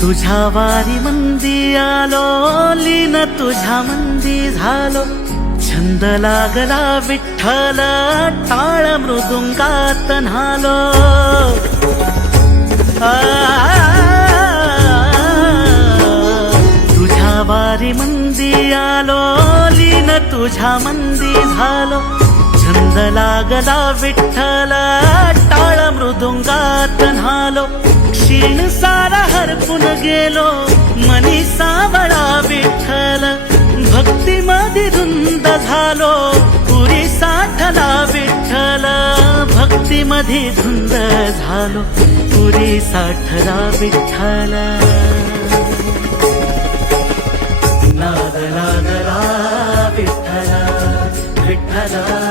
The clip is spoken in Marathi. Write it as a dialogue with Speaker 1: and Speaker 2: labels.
Speaker 1: तुझ्या वारी मंदी आलो लीन तुझ्या मंदी झालो छंद लागला विठ्ठल टाळ मृदुंगात न्हालो तुझ्या वारी मंदी आलो लीन तुझ्या मंदी झालो छंद लागला विठ्ठल टाळ मृदु क्षीण सारा हरपून गेलो मनी सावळा विठ्ठल. भक्ती मधी धुंद झालो पुरी साठला विठ्ठल. भक्ती मधी धुंद झालो पुरी साठला विठ्ठल. नाद लागला विठ्ठल विठ्ठला.